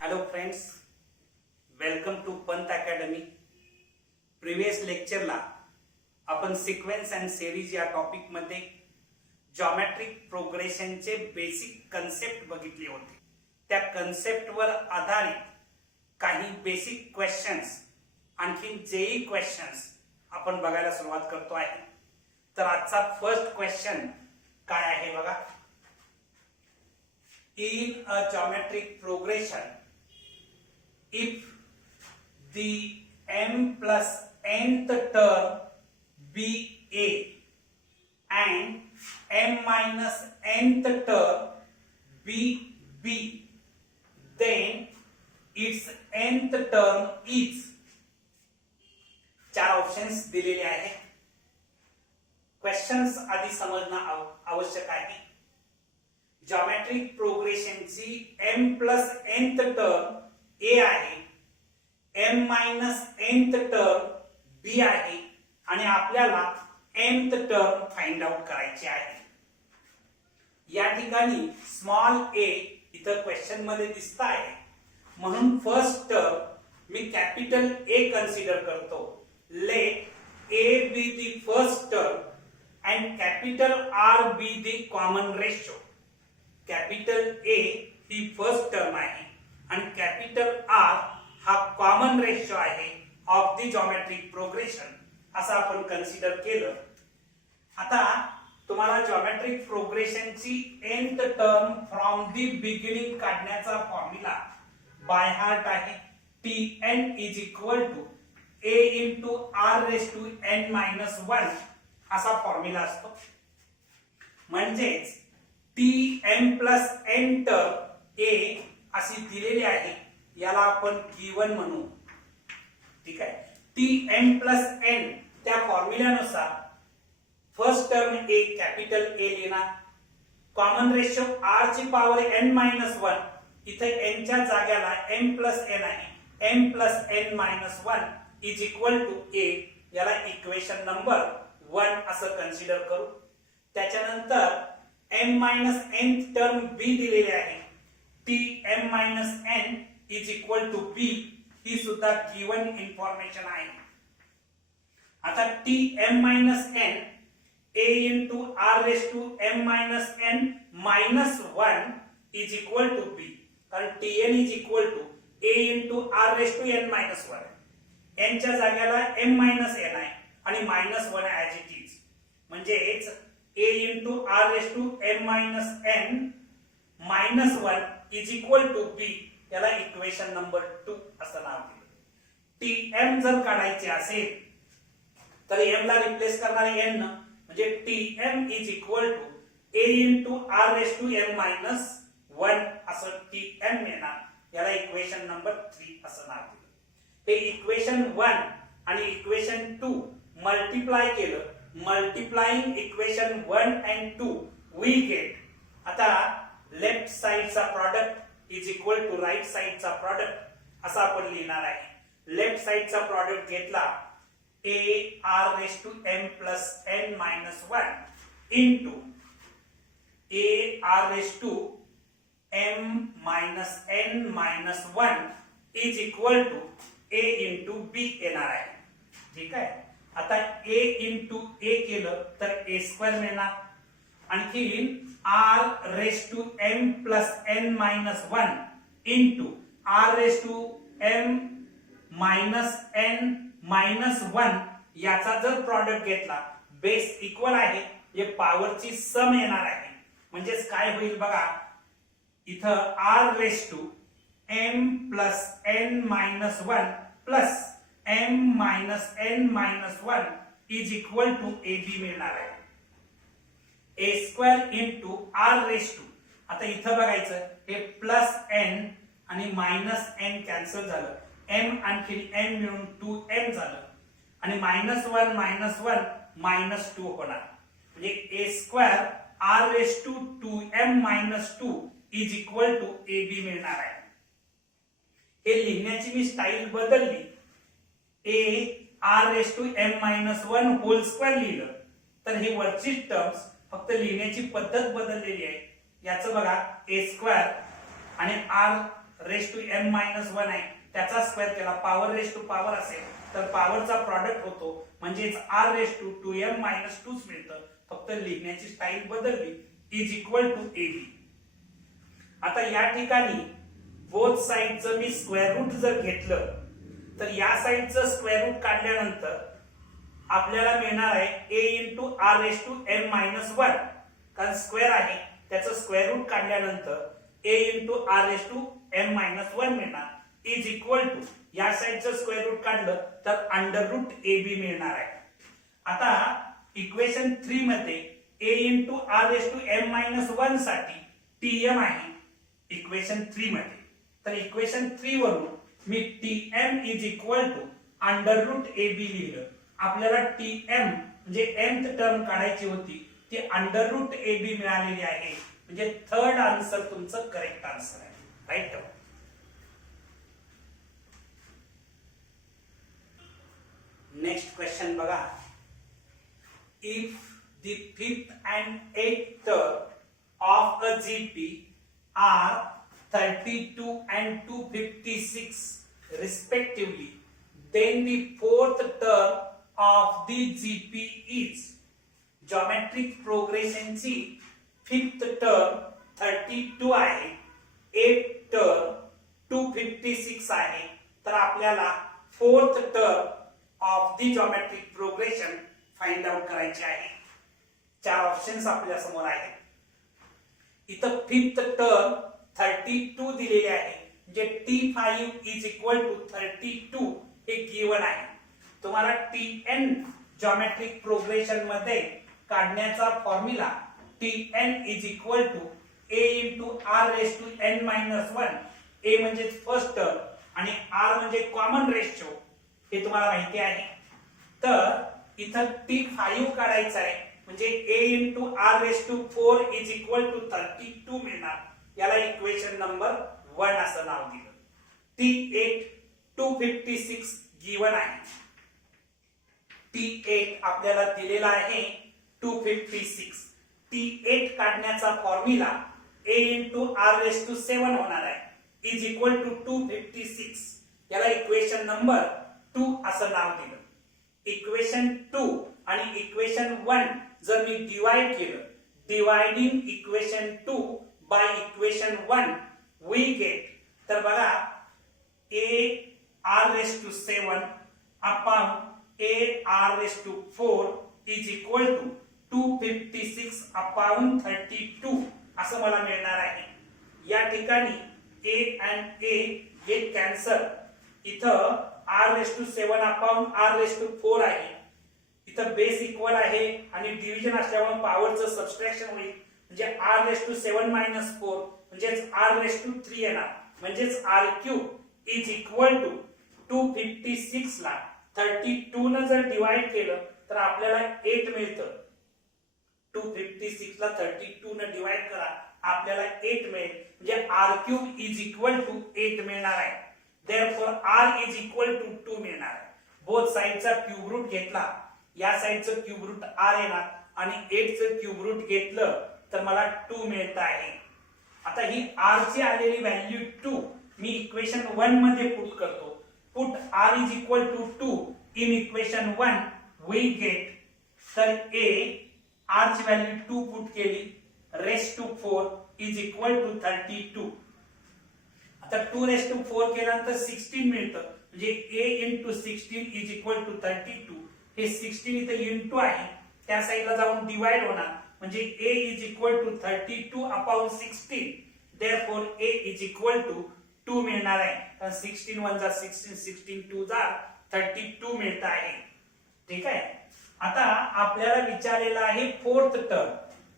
Hello friends, welcome to Pant academy. Previous लेक्चरला आपण sequence and series या टॉपिक मध्ये जॉमेट्रिक प्रोग्रेशनचे बेसिक कन्सेप्ट बघितले होते. त्या कन्सेप्टवर आधारित काही बेसिक क्वेश्चन्स, आणखी जेई क्वेश्चन्स आपण बघायला सुरुवात करतो आहे. तर आजचा फर्स्ट क्वेश्चन काय आहे बघा. In a geometric progression, if the m plus nth term be a and m minus nth term be b, then its nth term is. चार ऑप्शन्स दिलेले आहे. क्वेश्चन्स आधी समजणं आवश्यक आहे. जॉमेट्रिक प्रोग्रेशनची m plus nth term a आहे, m minus nth term b आहे आणि आपल्याला mth टर्म फाइंड आउट करायची आहे. या ठिकाणी स्मॉल a इथं क्वेश्चन मध्ये दिसत आहे, म्हणून फर्स्ट टर्म मी कॅपिटल A कन्सिडर करतो. Let a be the first term and capital R be the common ratio. Capital A ही फर्स्ट टर्म आहे आणि कॅपिटल R हा कॉमन रेशो आहे ऑफ द जॉमेट्रिक प्रोग्रेशन, असं आपण कन्सिडर केलं. आता तुम्हाला जॉमेट्रिक प्रोग्रेशनची nth term from the beginning काढण्याचा फॉर्म्युला बाय हार्ट आहे. Tn is equal to a into r raise to n minus 1 असा फॉर्म्युला असतो. म्हणजेच Tm plus n term a अशी दिलेली आहे, याला आपण गिवन म्हणू. ठीक आहे. Tm प्लस n त्या फॉर्म्युल्यानुसार first term a capital A लिहिणार. कॉमन रेशो r ची पॉवर n मायनस 1, इथे n च्या जाग्याला m प्लस n आहे. m plus n minus 1 is equal to a, याला इक्वेशन नंबर 1 असं कन्सिडर करू. त्याच्यानंतर m minus n term b दिलेली आहे. Tm minus n is equal to b, ही सुद्धा गिवन इन्फॉर्मेशन आहे. आता Tm minus n a into r raise to m minus n minus 1 is equal to b, कारण Tn is equal to a into r raise to n minus 1. n च्या जाग्याला m minus n आहे आणि minus 1 as it is. म्हणजेच a into r raise to m minus n minus 1 is equal to b, याला equation number 2 असं नाव दिलं. Tm जर काढायचे असेल तर m ला रिप्लेस करणार n, म्हणजे Tm is equal to a into r raise to m minus 1 असं Tm मिळणार. याला इक्वेशन नंबर 3 असं नाव दिलं. हे इक्वेशन 1 आणि इक्वेशन 2 मल्टिप्लाय केलं. Multiplying equation 1 and 2 we get. आता लेफ्ट साइडचा product is equal to right साइडचा प्रोडक्ट असं आपण लिहिणार आहे. लेफ्ट साइडचा प्रोडक्ट घेतला a r raise to m plus n minus 1 into a r raise to m minus n minus 1 is equal to a into b येणार आहे. ठीक आहे. आता a इंटू a केलं तर a स्क्वेअर मिळणार. आणखी r raise to m plus n minus 1 into r raise to m minus n minus 1 याचा जर प्रॉडक्ट घेतला, बेस इक्वल आहे, हे पॉवरची सम येणार आहे. म्हणजेच काय होईल बघा, इथं r raise to m plus n minus 1 plus m minus n minus 1 is equal to ab मिळणार आहे. a square into r raise to, आता इथं बघायचं हे प्लस n आणि मायनस n कॅन्सल झालं, m आणखी n मिळून 2m झालं आणि मायनस 1 मायनस 2 होणार. म्हणजे a square r raise to 2m minus 2 is equal to ab मिळणार आहे. हे लिहिण्याची मी स्टाईल बदलली. a r raise to m minus 1 whole square लिहिलं तर ही वरची टर्म्स फक्त लिहिण्याची पद्धत बदललेली आहे. याचं बघा a स्क्वेअर आणि r raise to m minus 1 आहे त्याचा स्क्वेअर केला, पॉवर रेस टू पॉवर असेल तर पॉवरचा प्रॉडक्ट होतो, म्हणजेच r raise to 2m minus 2 मिळतं, फक्त लिहिण्याची स्टाईल बदलली, इज इक्वल टू ab. आता या ठिकाणी बोथ साइडचं मी स्क्वेअर रूट जर घेतलं तर या साइडचं स्क्वेअर रूट काढल्यानंतर आपल्याला मिळणार आहे a into r raise to m minus 1, कारण स्क्वेअर आहे त्याचं स्क्वेअर रूट काढल्यानंतर a into r raise to m minus 1 मिळणार, इज इक्वल टू या साइडचं स्क्वेअर रूट काढलं तर अंडर रूट ab मिळणार आहे. आता इक्वेशन 3 मध्ये a into r raise to m minus 1 साठी tm आहे इक्वेशन 3 मध्ये, तर इक्वेशन 3 वरून मी tm is equal to under root ab लिहिलं. आपल्याला tm म्हणजे nth टर्म काढायची होती, ती अंडर रूट ab मिळालेली आहे, म्हणजे थर्ड आन्सर तुमचं करेक्ट आन्सर आहे. राईट. नेक्स्ट क्वेश्चन बघा. If the fifth and eighth term of a GP are 32 and 256 respectively, then the fourth term of the GP is. Geometric progression ची fifth term 32 आहे, eighth term 256 आहे, तर आपल्याला fourth term of the geometric progression find out करायची आहे. चार options आपल्या समोर आहेत. इथं फिफ्थ टर्म 32 दिलेले आहे, म्हणजे t5 इज इक्वल टू 32 हे गिवन आहे. तुम्हाला tn जॉमेट्रिक प्रोग्रेशन मध्ये काढण्याचा formula tn is equal to a into r raise to n minus 1, a म्हणजे फर्स्ट टर्म आणि r म्हणजे कॉमन रेशिओ, हे तुम्हाला माहिती आहे. तर इथं t5 काढायचा आहे, म्हणजे a into r raise to 4 is equal to 32 मिळणार. याला इक्वेशन नंबर 1 असं नाव दिलं. t8 256 गिवन आहे. t8 आपल्याला दिलेला आहे 256. t8 काढण्याचा formula a into r raise to 7 होणार आहे, इज इक्वल टू 256. याला इक्वेशन नंबर 2 असं नाव दिलं. इक्वेशन 2 आणि इक्वेशन 1 जर मी डिवाइड केलं, dividing equation 2 by equation 1 we get, तर बघा a r raised to 7 upon a r raised to 4 is equal to 256 upon 32 असं मला मिळणार आहे. या ठिकाणी a and a get cancel. इथं r raised to 7 upon r raised to 4 आहे, इथं बेस इक्वल आहे आणि डिव्हिजन असल्यामुळे पॉवरचं सबट्रॅक्शन होईल, म्हणजे r रेस टू 7 मायनस 4 म्हणजेच r रेस टू 3 येणार, म्हणजेच r cube is equal to 256 ला 32 न जर डिवाइड केलं तर आपल्याला 8 मिळतं. 256 ला 32 न डिवाइड करा, आपल्याला 8 मिळेल, म्हणजे r cube is equal to 8 मिळणार आहे. Therefore r is equal to 2 मिळणार आहे. बोथ साइडचा क्यूब रूट घेतला, या साइडचं क्यूब रूट r येणार आणि 8 चं क्यूब रूट घेतलं तर मला 2 मिळत आहे. आता ही r ची आलेली व्हॅल्यू 2 मी इक्वेशन 1 मध्ये पुट करतो. Put r is equal to 2 in equation 1 we get, तर a r ची व्हॅल्यू 2 पुट केली, raise to 4 is equal to 32. आता 2 रेस टू 4 केल्यानंतर 16 मिळतं, म्हणजे a into 16 is equal to 32. हे 16 इथं इंटू आहे, त्या साइडला जाऊन डिवाइड होणार, म्हणजे a is equal to 32 upon 16. Therefore a is equal to 2 मिळणार आहे, कारण 16 1 जा 16, 16 2 जा 32 मिळत आहे. ठीक आहे. आता आपल्याला विचारलेला आहे फोर्थ टर्म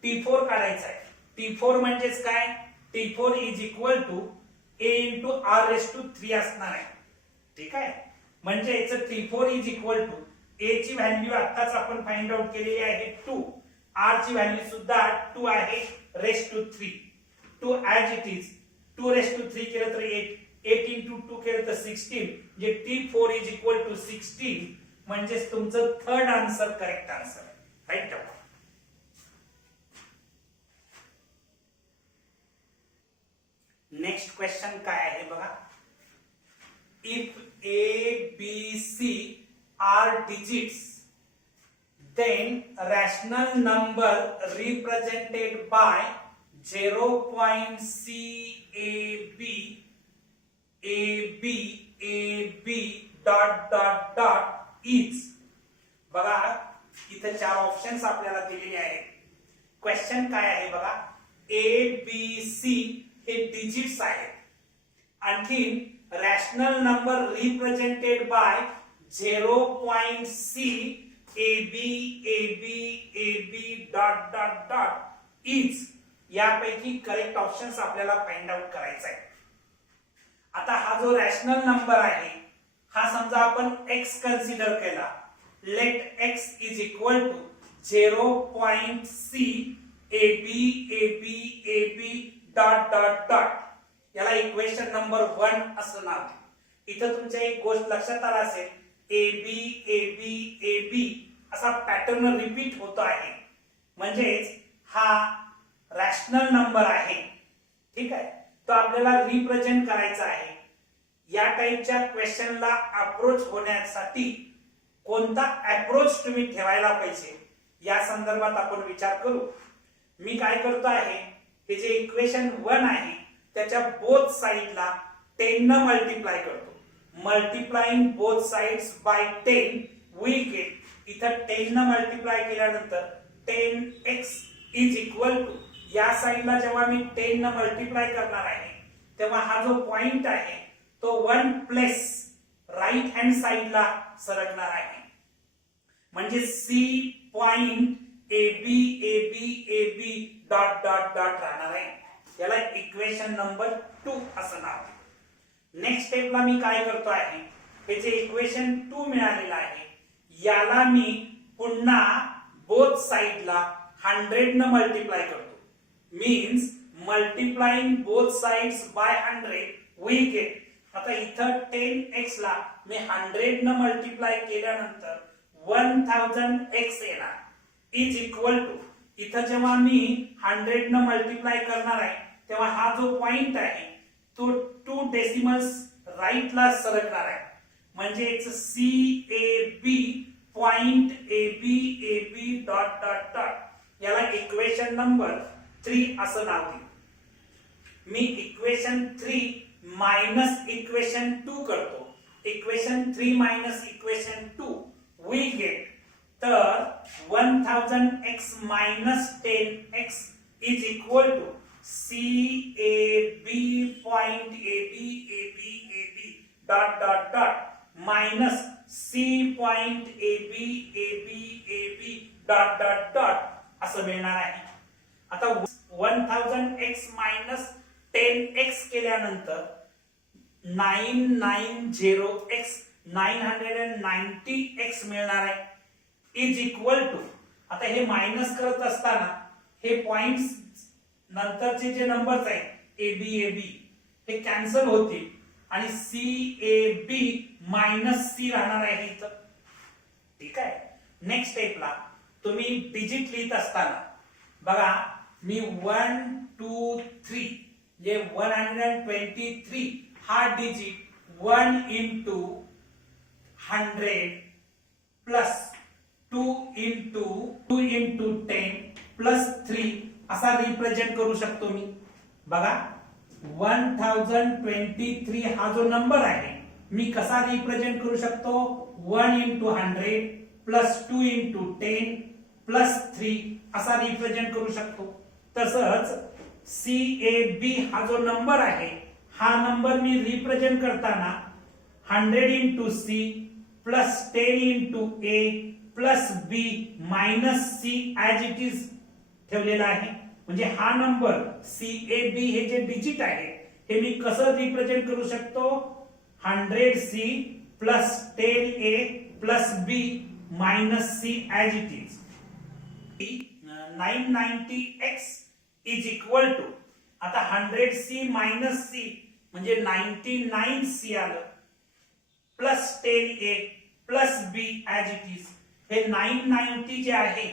t4 काढायचा आहे. t4 म्हणजेच काय, t4 is equal to a into r raise to 3 असणार आहे. ठीक आहे, म्हणजे याचं t4 is equal to a ची व्हॅल्यू आताच आपण फाइंड आउट केलेली आहे 2, r ची व्हॅल्यू सुद्धा 2 आहे, raise to 3. 2 as it is, 2 raise to 3 केलं तर 8, 8 इंटू 2 केलं तर 16, म्हणजे t4 इज इक्वल टू 16, म्हणजेच तुमचं थर्ड आन्सर करेक्ट आन्सर आहे. राईट. नेक्स्ट क्वेश्चन काय आहे बघा. If A, B, C are digits, then rational number represented by 0.CAB AB dot is. बघा इथे चार ऑप्शन्स आपल्याला दिलेले आहेत. क्वेश्चन काय आहे बघा. A, B, C हे डिजिट्स आहेत. आणखी rational number represented by 0.C AB dot is यापैकी करेक्ट ऑप्शन्स आपल्याला फाइंड आउट करायचा आहे. आता हा जो रॅशनल नंबर आहे हा समजा आपण x कन्सिडर केला. Let x is equal to 0.C AB dot याला इक्वेशन नंबर 1 असं नाव. इथं तुमच्या एक गोष्ट लक्षात आला असेल, AB असा पॅटर्न रिपीट होतो आहे, म्हणजेच हा रॅशनल नंबर आहे. ठीक आहे, तो आपल्याला रिप्रेझेंट करायचा आहे. या टाइपच्या क्वेश्चनला अप्रोच होण्यासाठी कोणता अप्रोच तुम्ही ठेवायला पाहिजे या संदर्भात आपण विचार करू. मी काय करतो आहे, हे जे इक्वेशन 1 आहे त्याच्या बोथ साइडला 10 न मल्टिप्लाय करतो. Multiplying both sides by 10 we get. इथं 10 न मल्टिप्लाय केल्यानंतर 10x इज इक्वल टू, या साइडला जेव्हा मी 10 न मल्टिप्लाय करणार आहे तेव्हा हा जो पॉइंट आहे तो 1 प्लस राइट हँड साइडला सरकणार आहे. म्हणजे C पॉइंट AB डॉट राहणार आहे. याला इक्वेशन नंबर 2 असं नाव. नेक्स्ट स्टेपला मी काय करतो आहे, हे जे इक्वेशन 2 मिळालेलं आहे याला मी पुन्हा बोथ साइडला 100 न मल्टिप्लाय करतो. Means multiplying both sides by 100 we get. आता इथं 10x ला मी 100 न मल्टिप्लाय केल्यानंतर 1000x येणार. इज इक्वल टू, इथं जेव्हा मी 100 न मल्टिप्लाय करणार आहे तेव्हा हा जो पॉइंट आहे तो 2 डेसिमल्स राइटला सरकणार आहे. म्हणजेच CAB पॉइंट AB डॉट याला इक्वेशन नंबर 3 असं नाव दिलं. मी इक्वेशन 3 मायनस इक्वेशन 2 करतो. Equation 3 minus equation 2 we get. तर 1000x minus 10x is equal to CAB point AB dot minus C point AB dot असं मिळणार आहे. आता 1000x minus 10x केल्यानंतर 990x 990x मिळणार आहे. इज इक्वल टू, आता हे मायनस करत असताना हे पॉइंट्स नंतरचे जे नंबर्स आहेत AB हे कॅन्सल होतील आणि CAB मायनस C राहणार आहे इथं. ठीक आहे. नेक्स्ट स्टेपला तुम्ही डिजिट लिहित असताना बघा मी 1 2 3 जे 123 हा digit 1 into 100 plus 2 into 10 plus 3 असा रिप्रेझेंट करू शकतो मी. बघा 1023 हा जो नंबर आहे मी कसा रिप्रेझेंट करू शकतो, 1 into 100 प्लस 2 into 10 प्लस 3 असा रिप्रेझेंट करू शकतो. तसंच CAB हा जो नंबर आहे हा नंबर मी रिप्रेझेंट करताना 100 into C plus 10 into A plus B minus C as it is ठेवलेला आहे. म्हणजे हा नंबर CAB हे जे डिजिट आहे हे मी कसं रिप्रेझेंट करू शकतो, 100C plus 10A plus B minus C as it is. 990x is equal to, आता 100C मायनस C म्हणजे 99C आलं plus 10A plus B as it is. हे 990 जे आहे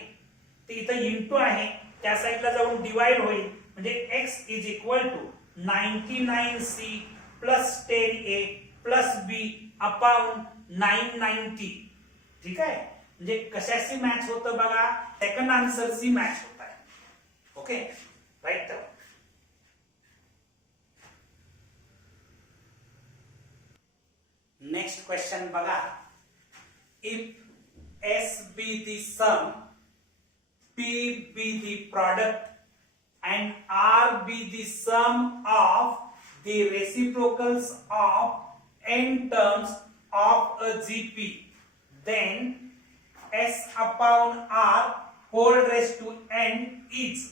ते इथं इंटू आहे त्या साइडला जाऊन डिवाइड होईल म्हणजे x is equal to 99c plus 10a plus b upon 990. ठीक आहे, म्हणजे कशाशी मॅच होतं बघा, सेकंड आन्सर सी मॅच होत आहे. Okay right. नेक्स्ट क्वेश्चन बघा. If S be the sum, P be the product and R be the sum of the reciprocals of n terms of a GP, then S upon R whole raised to n is.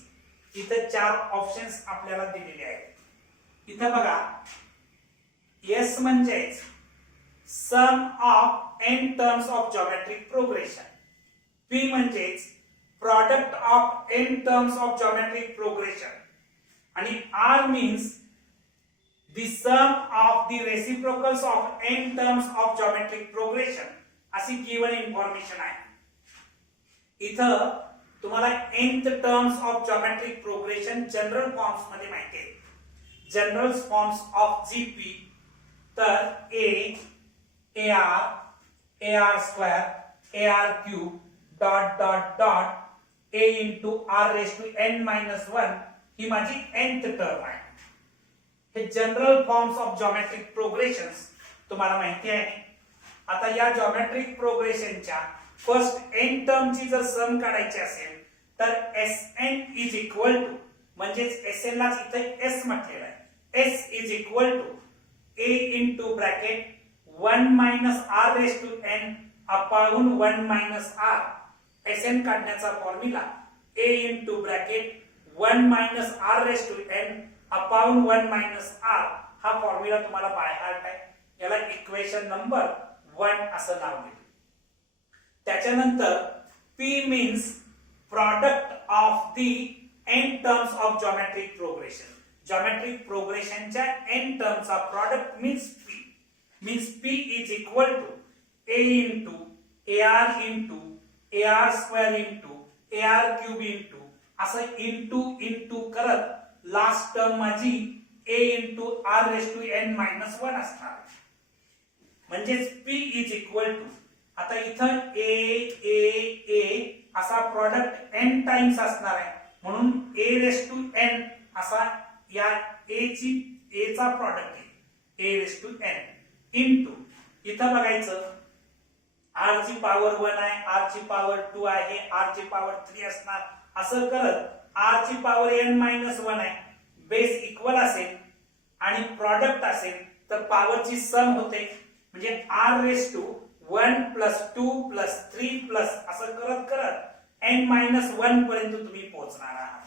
इथं चार options आपल्याला दिलेले आहेत. इथं बघा, S म्हणजेच sum of n terms of geometric progression, P म्हणजेच product of n terms of geometric progression आणि R means the sum of the reciprocals of n terms of geometric progression अशी गिवन इन्फॉर्मेशन आहे. इथं तुम्हाला nth terms of geometric progression general forms मध्ये माहिती आहे. General forms of GP तर a ar ar square ar cube dot dot dot a into r raised to n minus 1 ही माझी nth टर्म आहे. हे general forms of geometric progressions तुम्हाला माहिती आहे. आता या जॉमेट्रिक प्रोग्रेशनच्या फर्स्ट n टर्मची जर सम काढायची असेल तर Sn इज इक्वल टू, म्हणजेच Sn लाच इथे S म्हटलेलं आहे, S is equal to a into bracket 1 minus r raised to n upon 1 minus r. Sn काढण्याचा formula a into bracket 1 minus r raised to n upon 1 minus r हा formula तुम्हाला bye heart आहे. याला equation number 1 असं नाव दिले. त्याच्यानंतर p means product of the n terms of geometric progression. geometric progressionच्या n टर्मचा product means p is equal to a into ar into ar square into ar cube into असं into करत last term माझी a into r raised to n minus 1 असणार. म्हणजेच p is equal to, आता इथं a असा product n times असणार आहे म्हणून a raised to n असा या a चा प्रॉडक्ट आहे a raised to n into इथं बघायचं r ची पॉवर 1 आहे, r ची पॉवर 2 आहे, r ची पॉवर 3 असणार. असं करत r ची पॉवर n minus 1 आहे. बेस इक्वल असेल आणि प्रॉडक्ट असेल तर पॉवरची सम होते, म्हणजे r raised to 1 plus 2 plus 3 plus असं करत करत n minus 1 पर्यंत तुम्ही पोहोचणार आहात.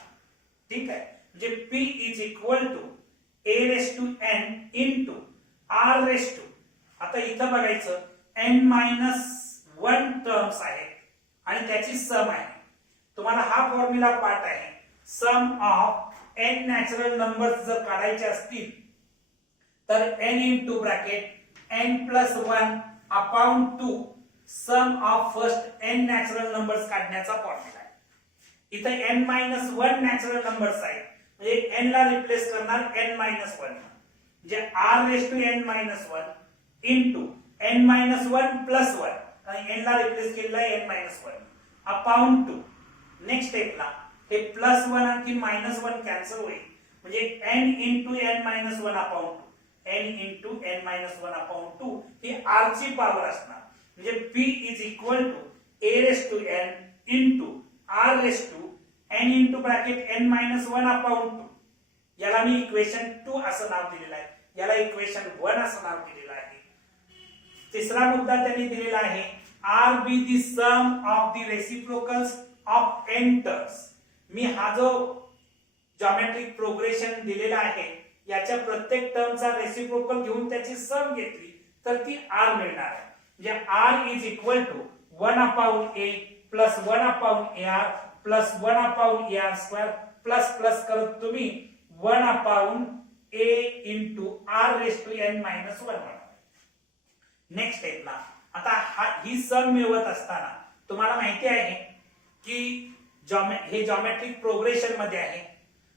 ठीक आहे, म्हणजे p is equal to a raised to n into r raised to, आता इथं बघायचं n minus 1 टर्म्स आहेत आणि त्याची सम आहे. तुम्हाला हा फॉर्म्युला पाठ आहे. सम ऑफ n नॅचरल नंबर्स जर काढायचे असतील तर n into bracket n plus 1 upon 2 sum of first n natural numbers काढण्याचा फॉर्म्युला आहे. इथे n minus 1 नॅचरल नंबर्स आहेत म्हणजे n ला रिप्लेस करणार n minus 1 म्हणजे r raised to n minus 1 into n minus 1 plus 1 आणि n ला रिप्लेस केलेला आहे n minus 1 upon 2. नेक्स्ट स्टेपला हे प्लस 1 आणि मायनस 1 कॅन्सल होईल म्हणजे n into n minus 1 upon 2 n into n minus 1 upon 2 ही r ची पॉवर असणार. म्हणजे p is equal to a raised to n into r raised to n into bracket n minus 1 upon 2. याला मी equation 2 असं नाव दिलेलं आहे, याला equation 1 असं नाव दिलेलं आहे. तिसरा मुद्दा त्यांनी दिलेला आहे r be the sum of the reciprocals of n terms. मी हा जो जॉमेट्रिक प्रोग्रेशन दिलेला आहे याच्या प्रत्येक टर्मचा रेसिप्रोकल घेऊन त्याची सम घेतली तर ती r मिळणार आहे. म्हणजे r is equal to 1 upon a plus 1 upon ar plus 1 upon ar square plus plus करत तुम्ही 1 upon a into r raised to n minus 1. Next स्टेपला आता ही सम मिळवत असताना तुम्हाला माहिती आहे की हे जॉमेट्रिक प्रोग्रेशन मध्ये आहे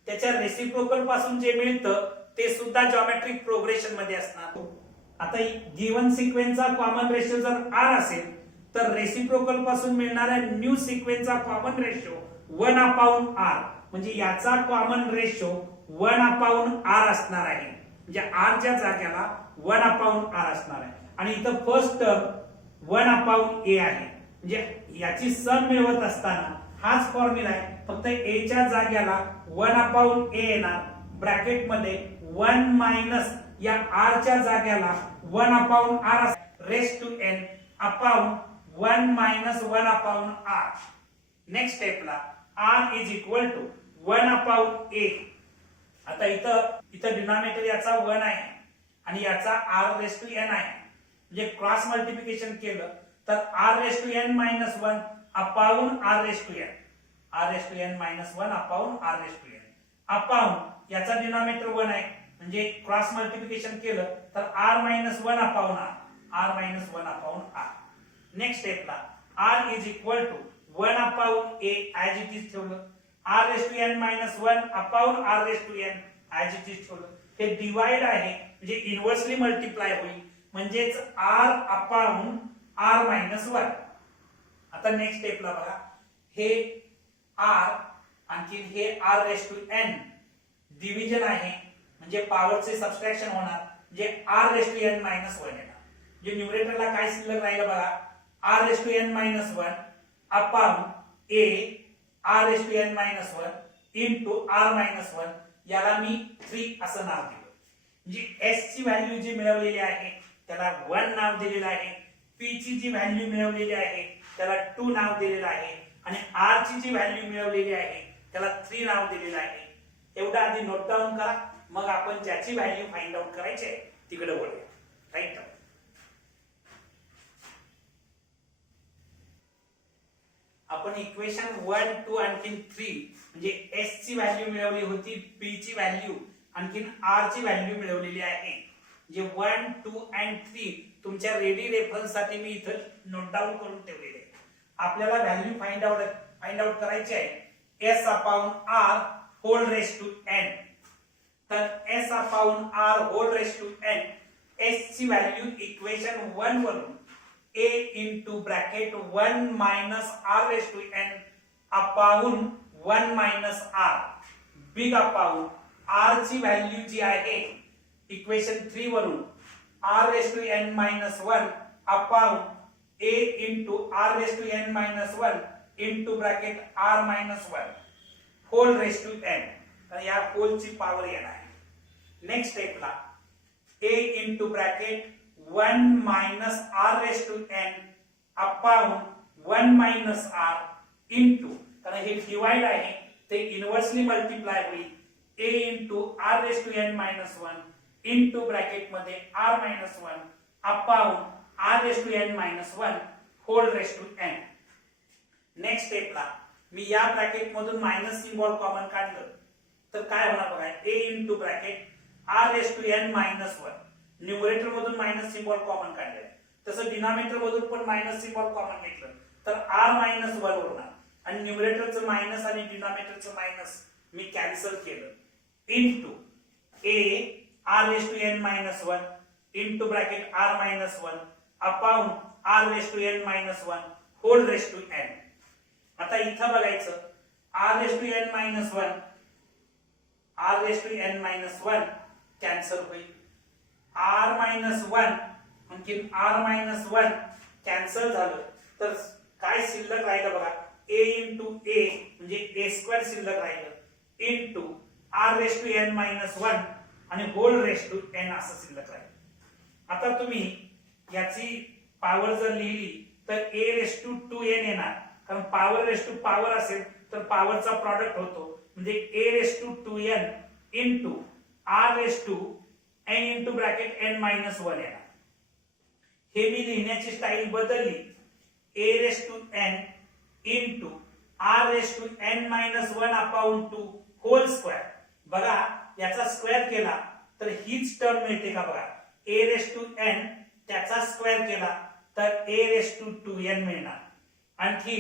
त्याच्या रेसिप्रोकल पासून जे मिळतं ते सुद्धा जॉमेट्रिक प्रोग्रेशन मध्ये असणार. आता गिवन सिक्वेन्सचा कॉमन रेशो जर r असेल तर रेसिप्रोकल पासून मिळणाऱ्या न्यू सिक्वेन्सचा कॉमन रेशो 1/r म्हणजे याचा कॉमन रेशो 1/r असणार आहे. म्हणजे r च्या जाग्याला 1/r असणार आहे आणि इथं फर्स्ट टर्म 1/a आहे. म्हणजे याची सम मिळवत असताना हाच फॉर्म्युला आहे, फक्त a च्या जाग्याला 1/a येणार, ब्रॅकेट मध्ये 1 मायनस या r च्या जाग्याला 1/r raise to n upon 1 minus 1/r. Next स्टेपला r is equal to 1/a. आता इथं डिनॉमिनेटर याचा 1 आहे आणि याचा r रेस टू n आहे. म्हणजे क्रॉस मल्टिप्लिकेशन केलं तर r raise to n minus 1 upon r raise to n, r raise to n minus 1 upon r raise to n upon याचा डिनॉमिनेटर 1 आहे म्हणजे क्रॉस मल्टिप्लिकेशन केलं तर r minus 1 upon r minus 1 upon r. Next स्टेपला r is equal to 1/a as it is ठेवलं, r raise to n minus 1 upon r raise to n as it is ठेवलं. हे divide आहे म्हणजे inversely multiply होईल म्हणजेच r upon r minus 1. आता next स्टेपला बघा, हे r आणखी हे r raise to n division आहे म्हणजे पॉवरचे सबट्रॅक्शन होणार म्हणजे r raise to n minus 1 येणार. म्हणजे न्यूमरेटरला काय शिल्लक राहिलं बघा, r raise to n minus 1 upon a r raise to n minus 1 into r minus 1. याला मी 3 असं नाव दिलं. म्हणजे s ची व्हॅल्यू जी मिळवलेली आहे त्याला 1 नाव दिलेलं आहे, p ची जी व्हॅल्यू मिळवलेली आहे त्याला 2 नाव दिलेलं आहे आणि r ची जी व्हॅल्यू मिळवलेली आहे त्याला 3 नाव दिलेलं आहे. एवढं आधी नोट डाऊन करा, मग आपण ज्याची व्हॅल्यू फाइंड आउट करायची आहे तिकडे वळूया. राईट, आपण इक्वेशन 1 2 आणखी 3 म्हणजे s ची व्हॅल्यू मिळवली होती, p ची व्हॅल्यू आणखी r ची व्हॅल्यू मिळवलेली आहे. जे 1 2 and 3 तुमच्या रेडी रेफरन्स साठी मी इथं नोट डाऊन करून ठेवलेले आहे. आपल्याला व्हॅल्यू फाइंड आउट करायची आहे s upon r whole raise to n. तर s upon r whole raise to n, s ची व्हॅल्यू इक्वेशन 1 वरून a into bracket 1 minus r raise to n upon 1 minus r big upon r ची value जी आहे equation 3 वरून r raise to n minus 1 upon a into r raise to n minus 1 into bracket r minus 1 whole raise to n. तर या hole ची power येणार आहे. Next स्टेपला a into bracket 1 minus r raise to n upon 1 minus r into, कारण हे divide आहे ते इनव्हर्सली मल्टिप्लाय होईल, a into r raise to n minus 1 into bracket मध्ये r minus 1 upon r raise to n minus 1 whole raise to n. Next स्टेपला मी या bracket मधून मायनस सिम्बॉल कॉमन काढलं तर काय होणार बघा, a into bracket r raise to n minus 1. Numerator मधून मायनस सिम्बॉल कॉमन काढले तसं डिनॉमिनेटर मधून पण मायनस सिम्बॉल कॉमन घेतलं तर r मायनस 1 होणार आणि न्यूमरेटरचं मायनस आणि डिनॉमिनेटरचं मायनस मी कॅन्सल केलं into a r raise to n minus 1 into bracket r minus 1 upon r raise to n minus 1 whole raise to n. आता इथं बघायचं r raise to n minus 1 r raise to n minus 1 cancel होईल, r minus 1 आणखी r minus 1 cancel झालं तर काय शिल्लक राहिलं बघा, a इंटू a म्हणजे a स्क्वेअर शिल्लक राहिलं into r raise to n minus 1 आणि होल रेस टू n असं शिल्लक राहिलं. आता तुम्ही याची पॉवर जर लिहिली तर a रेस टू 2n येणार, कारण पॉवर रेस टू पॉवर असेल तर पॉवरचा प्रॉडक्ट होतो म्हणजे a raise to 2n into r raise to n into bracket n minus 1 येणार. हे मी लिहिण्याची स्टाईल बदलली, a raise to n into r raise to n minus 1 upon 2 whole square. बघा याचा स्क्वेअर केला तर हीच टर्म मिळते का बघा, a रेस टू n त्याचा स्क्वेअर केला तर a रेस टू 2n मिळणार. आणखी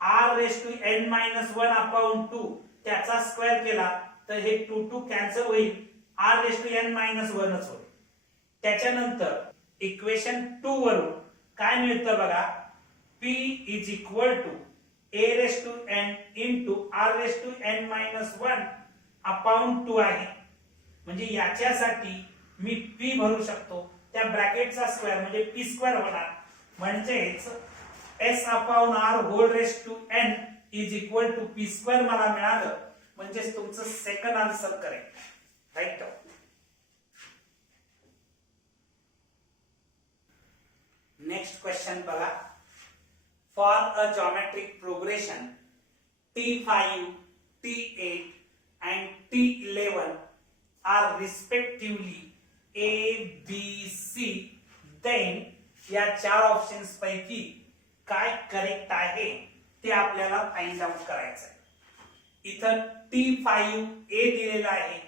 r raise to n minus 1 upon 2 त्याचा स्क्वेअर केला तर हे 2 2 कॅन्सल होईल r raise to n minus 1च होईल. त्याच्यानंतर इक्वेशन 2 वरून काय मिळतं बघा, p is equal to a raise to n into r raise to n minus 1 upon 2 आहे. म्हणजे याच्यासाठी मी p भरू शकतो, त्या ब्रॅकेटचा स्क्वेअर म्हणजे p स्क्वेअर होणार. म्हणजेच s upon r whole raise to n is equal to p square मला मिळालं. म्हणजे तुमचं second answer correct. Right. Next question बघा. For a geometric progression T5, T8 and T11 are respectively A, B, C, then या चार options पैकी काय correct आहे ते आपल्याला फाइंड आउट करायचं आहे. इथं T5 A दिलेला आहे,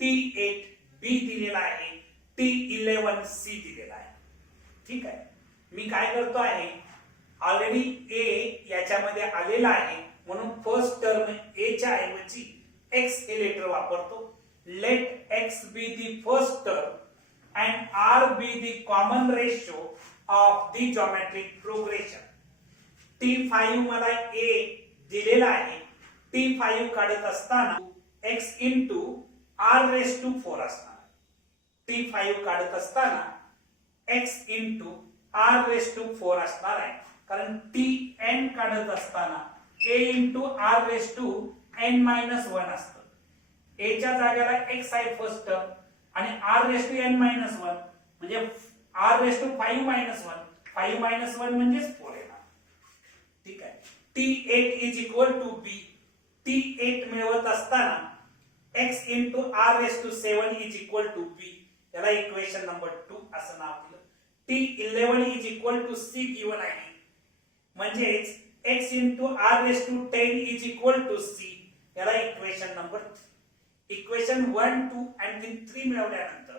T8 B दिलेला आहे, T11 C दिलेला आहे. ठीक आहे. मी काय करतो आहे, ऑलरेडी A याच्यामध्ये आलेला आहे म्हणून फर्स्ट टर्म A च्या ऐवजी x हे लेटर वापरतो. Let x be the first term and r be the common ratio of the geometric progression. T5 मला A दिलेला आहे. T5 काढत असताना x into r raise to 4 असणार. T5 काढत असताना x into r raise to 4 असणार आहे. कारण Tn काढत असताना a into r raise to n minus 1 असतं. a च्या जागेला x आहे फर्स्ट टर्म आणि r raise to n minus 1 म्हणजे r raise to 5 minus 1. 5 minus 1 म्हणजे 4 येणार. ठीक आहे. T8 is equal to b. T8 मिळवत असताना x into r raise to 7 is equal to b. याला इक्वेशन नंबर 2 असं नाव दिलं. T11 is equal to c given आहे. म्हणजेच x into r raise to 10 is equal to c. याला equation number 3. Equation 1, 2 आणि 3 मिळवल्यानंतर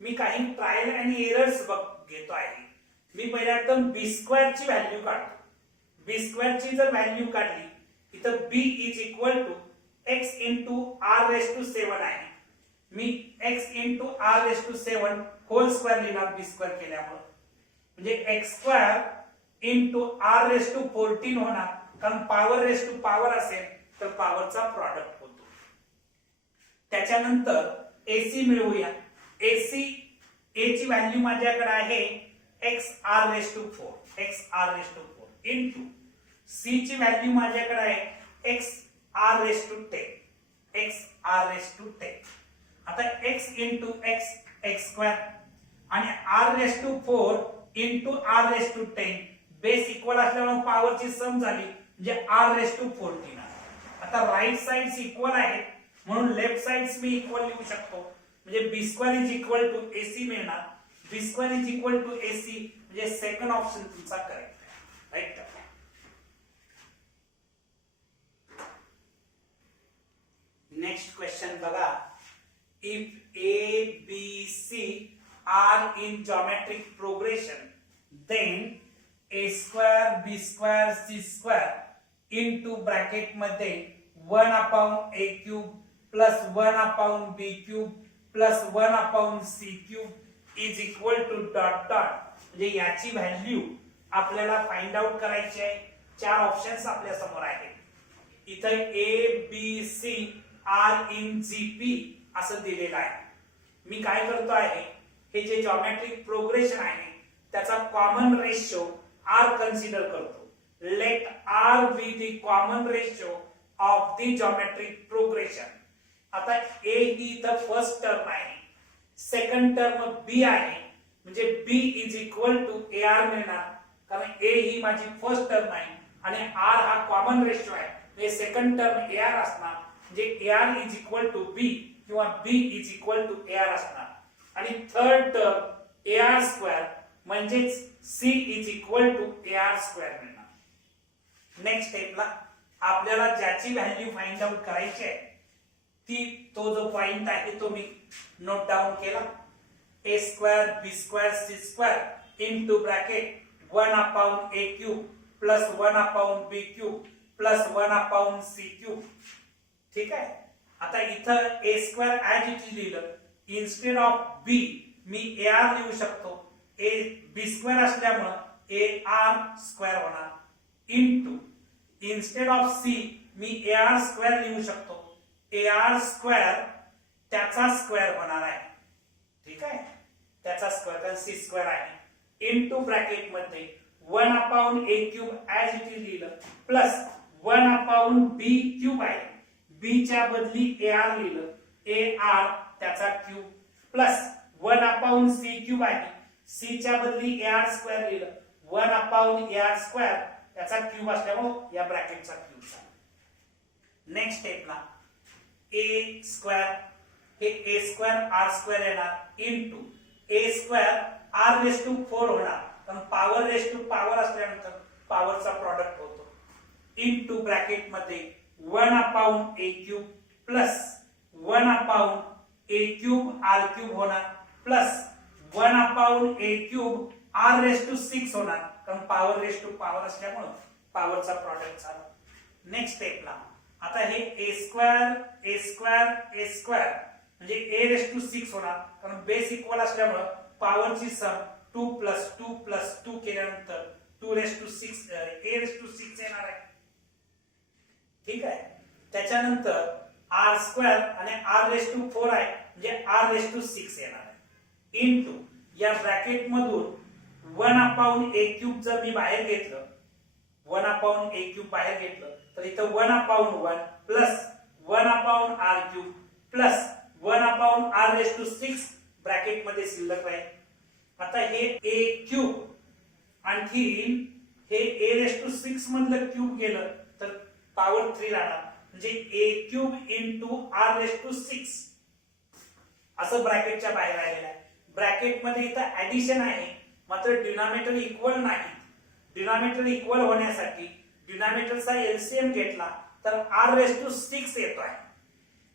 मी काही ट्रायल आणि एरर्स घेतो आहे. मी पहिल्यांदा b स्क्वेअर ची व्हॅल्यू काढतो. b स्क्वेअर ची जर व्हॅल्यू काढली इथं b is equal to x into r raise to 7 आहे. मी x into r raise to 7 whole square लिहिणार b स्क्वेअर केल्यामुळे. म्हणजे x square into r raise to 14 होणार. कारण पॉवर रेस टू पॉवर असेल तर पॉवरचा प्रॉडक्ट होतो. त्याच्यानंतर AC मिळवूया. AC A ची व्हॅल्यू माझ्याकडे आहे x r raise to 4. x r raise to 4 into C ची व्हॅल्यू माझ्याकडे आहे x r raise to 10. x r raise to 10. आता x into x x square आणि r raise to 4 into r raise to 10 base equal असल्यामुळे पॉवरची सम झाली म्हणजे r raise to 14. आता राईट साइड्स इक्वल आहेत म्हणून लेफ्ट साइड्स मी इक्वल लिहू शकतो. म्हणजे b square is equal to AC मिळणार. b square is equal to AC म्हणजे सेकंड ऑप्शन तुमचा करेक्ट आहे. राईट. नेक्स्ट क्वेश्चन बघा. If A, B, C are in geometric progression, then A square, B square, C square into bracket मध्ये 1 upon A cube plus 1 upon B cube plus 1 upon C cube is equal to dot dot. म्हणजे याची value आपल्याला find out करायची आहे. 4 options आपल्या समोर आहेत. इथे A, B, C are in GP असं दिलेलं आहे. मी काय करतो आहे, हे जे जॉमेट्रिक प्रोग्रेशन आहे त्याचा कॉमन रेशो r कन्सिडर करतो. Let r be the common ratio of the geometric progression. आता a ही इथं फर्स्ट टर्म आहे, सेकंड टर्म b आहे म्हणजे b is equal to ar मिळणार. कारण a ही माझी फर्स्ट टर्म आहे आणि r हा कॉमन रेशो आहे. हे सेकंड टर्म ar असणार म्हणजे ar is equal to b किंवा b is equal to ar असणार. आणि थर्ड टर्म ar स्क्वेअर म्हणजेच c is equal to ar square मिळणार. नेक्स्ट स्टेपला आपल्याला ज्याची व्हॅल्यू फाइंड आउट करायची आहे तो जो पॉइंट आहे तो मी नोट डाउन केला. a square b square c square into bracket 1 upon a cube plus 1 upon b cube plus 1 upon c cube. ठीक आहे. आता इथं a square as it is लिहिलं इन्स्टेड ऑफ बी मी ए आर लिहू शकतो. A B square असल्यामुळे A R square होणार. इनटू इन्स्टेड ऑफ सी मी ए आर स्क्वेअर लिहू शकतो. ए आर स्क्वेअर त्याचा स्क्वेअर होणार आहे. ठीक आहे, त्याचा स्क्वेअर कारण सी स्क्वेअर आहे. इनटू ब्रॅकेट मध्ये 1 upon A cube as it is लिहिलं प्लस 1 अपॉन बी क्यूब आहे. बी च्या बदली ए आर लिहिलं. ए आर त्याचा cube plus 1 upon C cube आहे. सी च्या बदली ए आर स्क्वेअर लिहिलं. 1 अपॉन ए आर स्क्वेअर त्याचा क्यूब असल्यामुळे या ब्रॅकेटचा क्यूब झाला. नेक्स्ट स्टेपला ए स्क्वेअर हे ए स्क्वेअर आर स्क्वेअर येणार into A square R raise to 4 होणार कारण पॉवर रेस टू पॉवर असल्यानंतर पॉवरचा प्रॉडक्ट होतो. इनटू ब्रॅकेट मध्ये 1 upon A cube plus 1 upon A cube R cube होणार plus 1 upon A cube R raise to 6 होणार कारण पॉवर रेस टू पॉवर असल्यामुळे पॉवरचा प्रॉडक्ट झाला. नेक्स्ट स्टेपला आता हे A square A square A square म्हणजे ए रेस टू 6 होणार कारण बेस इक्वल असल्यामुळे पॉवरची सम 2 प्लस 2 प्लस 2 केल्यानंतर 2 raise to 6 A raise to 6 येणार आहे. ठीक आहे, त्याच्यानंतर आर स्क्वेअर आणि आर रेस टू 4 आहे म्हणजे आर रेस टू 6 येणार आहे. इनटू या ब्रॅकेट मधून 1 अपॉन ए क्यूब जर मी बाहेर घेतलं 1 अपॉन ए क्यूब बाहेर घेतलं तर इथं 1 upon 1 plus 1 upon R cube plus 1 upon R raise to 6 bracket मध्ये शिल्लक राहील. आता हे ए क्यूब आणखी हे ए रेस टू 6 मधलं क्यूब गेलं तर पॉवर 3 राहणार म्हणजे A cube into R raise to 6 असं ब्रॅकेटच्या बाहेर आलेलं आहे. ब्रॅकेट मध्ये इथं ऍडिशन आहे मात्र डिनॉमिनेटर इक्वल नाही. डिनॉमिनेटर इक्वल होण्यासाठी डिनॉमिनेटरचा एलसीएम घेतला तर आर रेस टू 6 येतोय.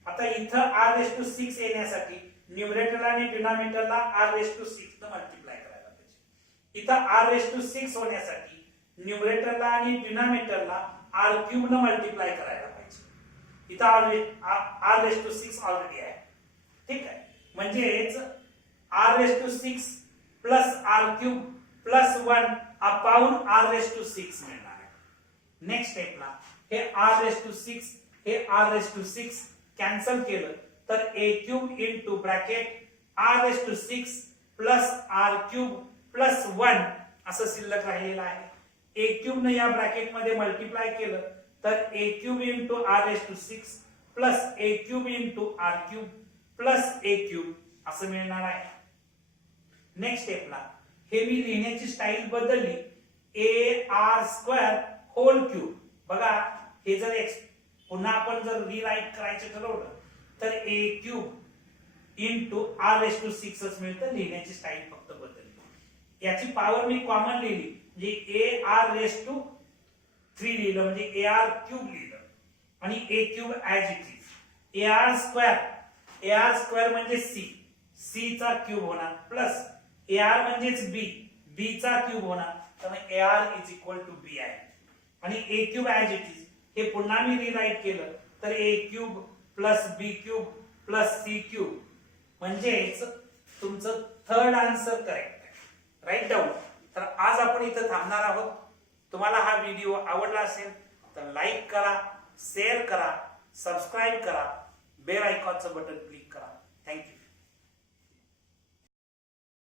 आता इथं आर रेस टू 6 येण्यासाठी न्यूमरेटरला आणि डिनॉमिनेटरला आर रेस टू 6 न मल्टिप्लाय करायला पाहिजे. इथं आर रेस टू 6 होण्यासाठी न्यूमरेटरला आणि डिनॉमिनेटरला आर क्यूब न मल्टिप्लाय करायला पाहिजे. इथं आर रेस टू 6 ऑलरेडी आहे. ठीक आहे, म्हणजेच R raise to 6 plus R cube plus 1 upon R raise to 6 मिळणार आहे. नेक्स्ट स्टेपला हे आर रेस टू 6 हे आर रेस टू 6 कॅन्सल केलं तर A cube into bracket R raise to 6 plus R cube plus 1 असं शिल्लक राहिलेलं आहे. ए क्यूब ने या ब्रॅकेट मध्ये मल्टिप्लाय केलं तर A cube into R raise to 6 plus A cube into R cube plus A cube असं मिळणार आहे. नेक्स्ट स्टेपला हे मी लिहिण्याची स्टाईल बदलली. A R square whole cube बघा हे जर पुन्हा आपण जर रिराईट करायचं ठरवलं तर A cube into R raise to 6 मिळतं. लिहिण्याची स्टाईल फक्त बदलली. याची पॉवर मी कॉमन लिहिली म्हणजे ए आर रेस टू 3 लिहिलं म्हणजे ए आर क्यूब लिहिलं आणि A cube as it is. A R square म्हणजे सी चा क्यूब होणार प्लस ए आर म्हणजेच बी चा क्यूब होणार तर A R is equal to B आहे. आणि A cube as it is हे पुन्हा मी रिराईट केलं तर A cube plus B cube plus C cube म्हणजेच तुमचं थर्ड आन्सर करेक्ट आहे. Write down. तर आज आपण इथं थांबणार आहोत. तुम्हाला हा व्हिडिओ आवडला असेल तर लाईक करा, शेअर करा, सबस्क्राईब करा, बेल आयकॉनचं बटन क्लिक करा. थँक्यू.